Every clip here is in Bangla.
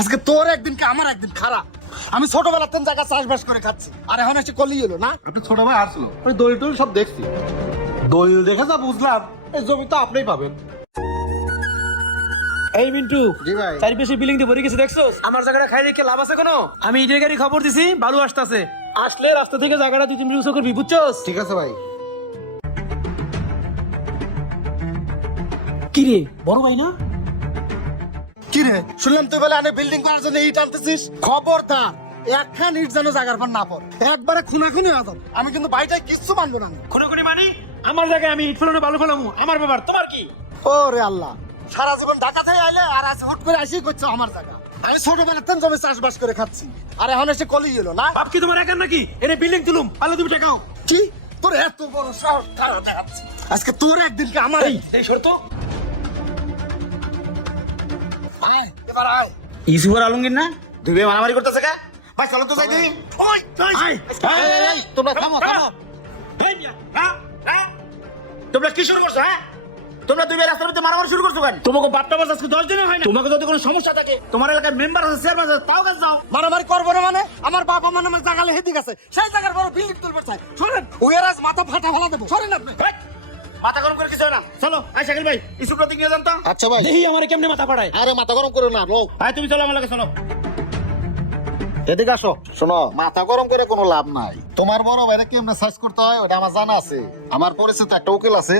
আজকে তোর একদিন কি আমার একদিন খারাপ। আমি ছোটবেলার তিন জায়গা চাষবাস করে খাচ্ছি। আর এখন এসে কলি এলো না? আপনি ছোট ভাই আসলো। আমি দলিল টলিল সব দেখছি। দলিল দেখে যা বুঝলাম এই জমি তো আপনিই পাবেন। এই মিন্টু জি ভাই। বিল্ডিং দিয়ে ভরে গেছে আমার জায়গাটা খাই রেখে লাভ আছে কোনো? আমি গাড়ি খবর দিছি বালু আসতেছে। আসলে রাস্তা থেকে জায়গাটা দুই তিন মিনিট করবি বুঝছস? ঠিক আছে ভাই। কি রে বড় ভাই না? কি রে শুনলাম তুই বলে আনে বিল্ডিং করার জন্য ইট আনতেছিস? খবরদার। একখান ইট যেন জায়গার পর না পড়ে। একবারে খুনাখুনি আজাব আমি কিন্তু বাড়িটায় কিচ্ছু মানবো না। খুনো খুনি মানি? আমার জায়গায় আমি ইট ফেলানো বালু ফেলামু। আমার ব্যাপার তোমার কি? ও রে আল্লাহ। সারা জীবন ঢাকা থেকে আইলে আর আজ হট করে আসি করছ আমার জায়গা। আমি ছোটবেলার তেন জমি চাষবাস করে খাচ্ছি। আর এখন এসে কলি এলো না? বাপ কি তোমার একার নাকি? এনে বিল্ডিং তুলুম পালে তুমি টাকাও কি? তোর এত বড় দেখাচ্ছি। আজকে তোর একদিন কি আমার এই শর্ত। আয়। ইসুফর আলমগীর না? দুবে মারামারি করতেছে কে? ভাই চলো তো যাই দিই ওই তোমরা থামো থামো। মিয়া, হ্যাঁ? হ্যাঁ? তোমরা কি শুরু করছ হ্যাঁ? তোমরা দুই রাস্তার মধ্যে মারামারি শুরু করছ কেন? তোমাকে বাপটা বাস আজকে দশ দিনও হয় না? তোমাকে যদি কোনো সমস্যা থাকে তোমার এলাকায় মেম্বার আছে চেয়ারম্যান আছে তাও কাছে যাও। মারামারি করব না মানে? আমার বাবা মানে আমার জাগালে হেদি গেছে সেই জায়গার বড় বিল্ডিং তুলবে চাই। শোনেন আজ মাথা ফাটা ফেলা দেবো। শোনেন আপনি। মাথা গরম করে কিছু না। চলো। আয় শাকিল ভাই ইসুফটা দিকে নিয়ে যান তো। আচ্ছা ভাই। দেখি আমার কেমনে মাথা পাড়ায়? আরে মাথা গরম করো না লোক আয় তুমি চলো আমার লাগে চলো। এদিকে আসো। শোনো। মাথা গরম করে কোনো লাভ নাই। তোমার বড় ভাইরা কেমনে সার্চ করতে হয় ওটা আমার জানা আছে। আমার পরিচিত একটা উকিল আছে।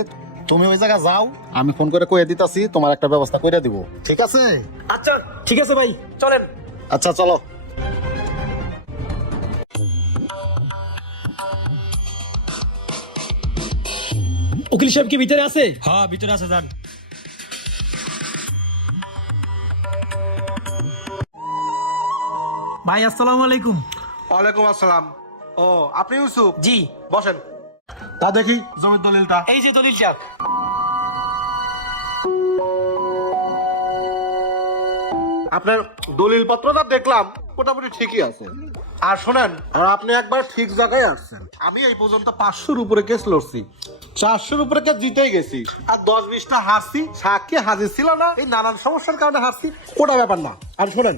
তুমি ওই জায়গা যাও আমি ফোন করে কয়ে দিতাছি তোমার একটা ব্যবস্থা করে দিব। ঠিক আছে? আচ্ছা ঠিক আছে ভাই চলেন। আচ্ছা চলো। উকিল সাহেব কি ভিতরে আছে? হ্যাঁ ভিতরে আছে যান। ভাই আসসালামু আলাইকুম। ওয়ালাইকুম আসসালাম। ও আপনি ইউসুফ? জি। বসেন। তা দেখি জমির দলিলটা। এই যে দলিল সাহেব। আপনার দলিল পত্রটা দেখলাম মোটামুটি ঠিকই আছে। আর শোনেন আর আপনি একবার ঠিক জায়গায় আসছেন। আমি এই পর্যন্ত পাঁচশোর উপরে কেস লড়ছি। চারশোর উপরে কেস জিতেই গেছি। আর দশ বিশটা হারছি সাক্ষী হাজির ছিল না। এই নানান সমস্যার কারণে হারছি। ওটা ব্যাপার না। আর শোনেন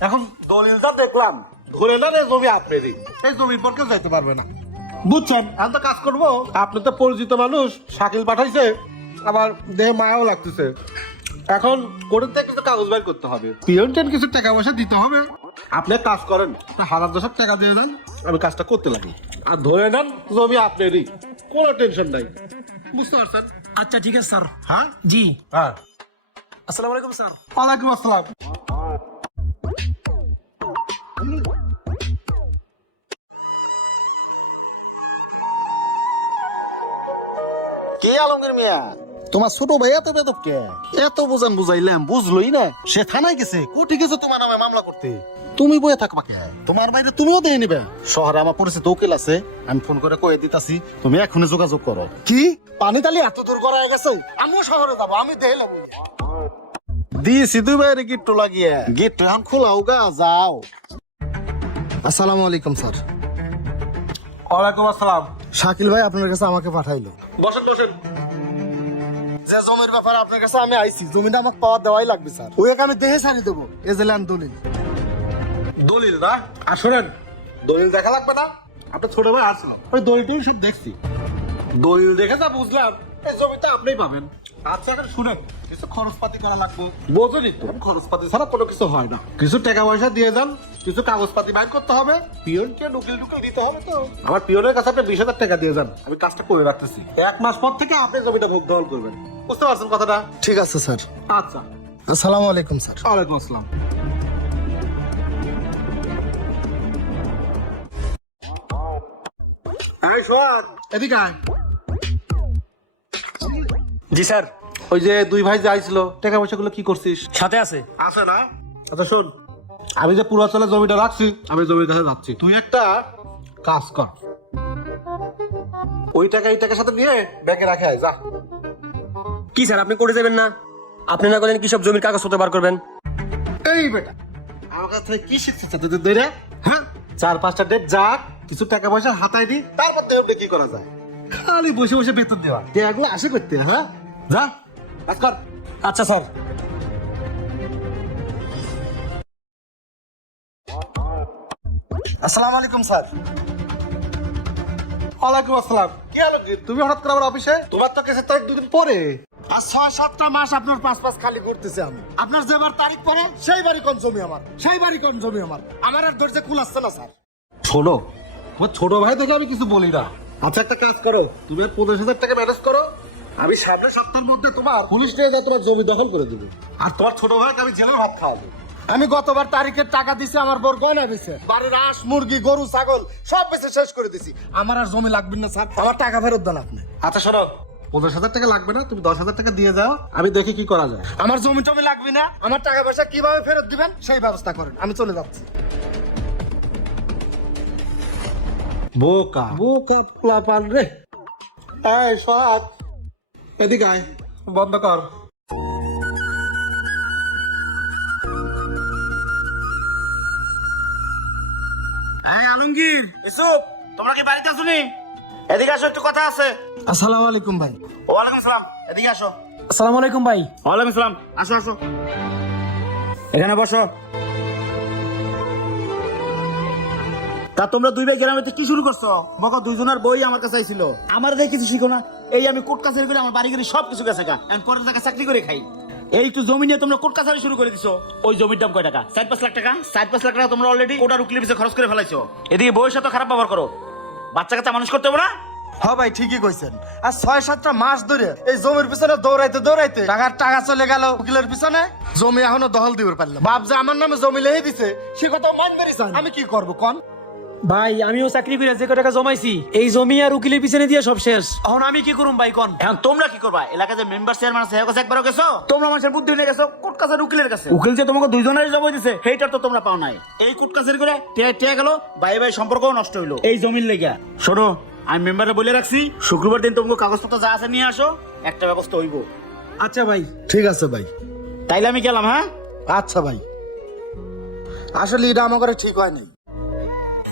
এখন দলিলটা দেখলাম। ধরে না রে জমি আপনারই। এই জমির পর কেউ যাইতে পারবে না। বুঝছেন? এখন তো কাজ করব। আপনি তো পরিচিত মানুষ। শাকিল পাঠাইছে। আবার দেহে মায়াও লাগতেছে। এখন কোর্টের থেকে কিছু কাগজ বাইর করতে হবে। পিয়ন টেন কিছু টাকা পয়সা দিতে হবে। আপনি কাজ করেন হাজার দশক টাকা দিয়ে দেন আমি কাজটা করতে লাগি। আর ধরে নেন জমি আপনারই। কোনো টেনশন নাই। বুঝতে পারছেন? আচ্ছা ঠিক আছে স্যার। হ্যাঁ? জি। হ্যাঁ। আসসালামু আলাইকুম স্যার। ওয়ালাইকুম আসসালাম। কে আলমগীর মিয়া? তোমার ছোট ভাই এত বেদব কে? এত বোঝান বুঝাইলাম বুঝলোই না। সে থানায় গেছে কোটি গেছে তোমার নামে মামলা করতে। তুমি বয়ে থাকবা কে? তোমার বাইরে তুমিও দিয়ে নিবে। শহরে আমার পরিচিত উকিল আছে আমি ফোন করে কয়ে দিতাছি তুমি এখনই যোগাযোগ করো। কি? পানি তালি এত দূর করা গেছে আমিও শহরে যাব আমি দেহে লাবো দিয়েছি দুই বাইরে গিট্টু লাগিয়ে। গিট্টু এখন খোলাও গা যাও। আসসালামু আলাইকুম স্যার। ওয়ালাইকুম আসসালাম। শাকিল ভাই আপনার কাছে আমাকে পাঠাইলো। বসেন বসেন। যে জমির ব্যাপারে আপনার কাছে আমি আইছি জমিটা আমাকে পাওয়া দেওয়াই লাগবে স্যার। ওকে আমি দেহে সারি দেবো এ যে দলিল। দলিল না? আসলেন দলিল দেখা লাগবে না? আপনার ছোট ভাই আসলাম ওই দলিলটাই সব দেখছি। দলিল দেখে যা বুঝলাম এই জমিটা আপনিই পাবেন। আচ্ছা শুনেন কিছু খরচপাতি করা লাগবে। বোঝেনি তো। খরচপাতি ছাড়া কোনো কিছু হয় না। কিছু টাকা পয়সা দিয়ে যান কিছু কাগজপাতি বাইর করতে হবে পিয়নকে নুকিল টুকিল দিতে হবে তো। আমার পিয়নের কাছে আপনি বিশ হাজার টাকা দিয়ে যান। আমি কাজটা করে রাখতেছি। এক মাস পর থেকে আপনি জমিটা ভোগ দখল করবেন। বুঝতে পারছেন কথাটা? ঠিক আছে স্যার। আচ্ছা। আসসালামু আলাইকুম স্যার। ওয়ালাইকুম আসসালাম। এই সোহাগ এদিকে আয়। জি স্যার। ওই যে দুই ভাই যে আইছিল টাকা পয়সাগুলো কি করছিস? সাথে আছে। আছে না? আচ্ছা শোন। আমি যে পূর্বাচলে জমিটা রাখছি আমি জমির কাছে যাচ্ছি। তুই একটা কাজ কর। ওই টাকা এই টাকার সাথে নিয়ে ব্যাংকে রাখে আয় যা। কি স্যার আপনি করে যাবেন না? আপনি না করেন কি সব জমির কাগজ পত্র বার করবেন? এই বেটা আমার কাছ থেকে কি শিখছিস তোদের দইরা হ্যাঁ? চার পাঁচটা ডেট যাক কিছু টাকা পয়সা হাতায় দি তারপর দেখবে কি করা যায়। খালি বসে বসে বেতন দেওয়া। টাকাগুলো আসে করতে হ্যাঁ? যা। কর আচ্ছা স্যার। আসসালামু আলাইকুম স্যার। ওয়ালাইকুম আসসালাম। কি আলমগীর তুমি হঠাৎ করে আমার অফিসে? তোমার তো কেসের তারিখ দুদিন পরে। আর ছয় সাতটা মাস আপনার পাঁচ পাঁচ খালি ঘুরতেছে আমি। আপনার যেবার তারিখ পরে সেই বাড়ি কম জমি আমার? সেই বাড়ি কম জমি আমার? আমার আর ধৈর্য কুল আসছে না স্যার। ছোট তোমার ছোট ভাই থেকে আমি কিছু বলি না। আচ্ছা একটা কাজ করো। তুমি পনেরো হাজার টাকা ম্যানেজ করো। আমি সামনের সপ্তাহের মধ্যে তোমার পুলিশ নিয়ে যা তোমার জমি দখল করে দেবো। আর তোমার ছোট ভাইকে আমি জেলে ভাত খাওয়াবো। আমি গতবার তারিখের টাকা দিছি আমার বোর গয়না বেছে বাড়ির হাঁস মুরগি গরু ছাগল সব বেছে শেষ করে দিছি। আমার আর জমি লাগবে না স্যার। আমার টাকা ফেরত দেন আপনি। আচ্ছা শোনো পঞ্চাশ হাজার টাকা লাগবে না তুমি দশ হাজার টাকা দিয়ে যাও। আমি দেখি কি করা যায়। আমার জমি টমি লাগবে না আমার টাকা পয়সা কীভাবে ফেরত দিবেন সেই ব্যবস্থা করেন। আমি চলে যাচ্ছি। বোকা। বোকা পোলা পান রে। এই সোহাগ এদিকে আয়। বন্ধ কর। হ্যাঁ আলমগীর। তোমরা কি বাড়িতে আছো নি? এদিকে আসো একটু কথা আছে। আসসালামু আলাইকুম ভাই। ওয়ালাইকুম সালাম। এদিকে আসো। আসসালামু আলাইকুম ভাই। ওয়ালাইকুম সালাম। আসো আসো। এখানে বসো। তা তোমরা দুই ভাই গ্রামে কি শুরু করছ? মকা দুইজনের বই আমার কাছে আইছিল। আমার দেখে কিছু শিখো না। এই আমি কোর্ট কাছারি করে আমার বাড়ি গেলে সব কিছু গেছে গা। আমি পরের টাকা চাকরি করে খাই। এই একটু জমি নিয়ে তোমরা কোর্ট কাছারি শুরু করে দিছো। ওই জমির দাম কয় টাকা? চার পাঁচ লাখ টাকা? চার পাঁচ লাখ টাকা তোমরা অলরেডি কোটার উকিলের পিছিয়ে খরচ করে ফেলাইছো। এদিকে বউয়ের সাথে খারাপ ব্যবহার করো। বাচ্চা কাচ্চা মানুষ করতে না? হ্যাঁ ভাই, ঠিকই কইছেন। আর ছয় সাতটা মাস ধরে এই জমির পিছনে দৌড়াইতে দৌড়াইতে টাকার টাকা চলে গেল উকিলের পিছনে। জমি এখনও দখল দিতে পারলাম। বাপ যে আমার নামে জমি লেহে দিছে, সে কথা মান মেরেছেন আমি কি করব, কোন? ভাই আমিও চাকরি করে যে টাকা জমাইছি এই জমি আর উকিলের পিছনে দিয়ে সব শেষ। এখন আমি কি করুম ভাই কোন? এখন তোমরা কি করবা? এলাকায় যে মেম্বার চেয়ারম্যান আছে কাছে একবারও গেছো? তোমরা মানুষের বুদ্ধি নিয়ে গেছো কোর্ট কাছের উকিলের কাছে। উকিল যে তোমাকে দুইজনের জবাই দিছে সেইটার তো তোমরা পাও নাই। এই কোর্ট কাছের করে টিয়া টিয়া গেল ভাই ভাই সম্পর্কও নষ্ট হইল। এই জমির লেগা শোনো আমি মেম্বারে বলে রাখছি শুক্রবার দিন তোমাকে কাগজপত্র যা আছে নিয়ে আসো একটা ব্যবস্থা হইব। আচ্ছা ভাই। ঠিক আছে ভাই। তাইলে আমি গেলাম হ্যাঁ? আচ্ছা ভাই। আসলে এটা আমার ঠিক হয় নাই।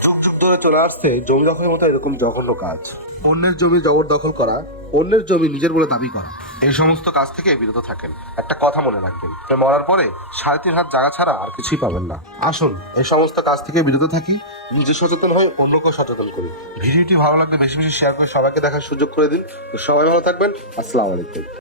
যুগ যুগ ধরে চলে আসছে, জমি দখলের মতো এরকম জঘন্য কাজ। অন্যের জমি জবরদখল করা, অন্যের জমি নিজের বলে দাবি করা। এই সমস্ত কাজ থেকে বিরত থাকেন। একটা কথা মনে রাখবেন মরার পরে সাড়ে তিন হাত জায়গা ছাড়া আর কিছুই পাবেন না। আসুন, এই সমস্ত কাজ থেকে বিরত থাকি, নিজে সচেতন হয়ে অন্যকেও সচেতন করি। ভিডিওটি ভালো লাগলে বেশি বেশি শেয়ার করে সবাইকে দেখার সুযোগ করে দিন। সবাই ভালো থাকবেন। আসসালামু আলাইকুম।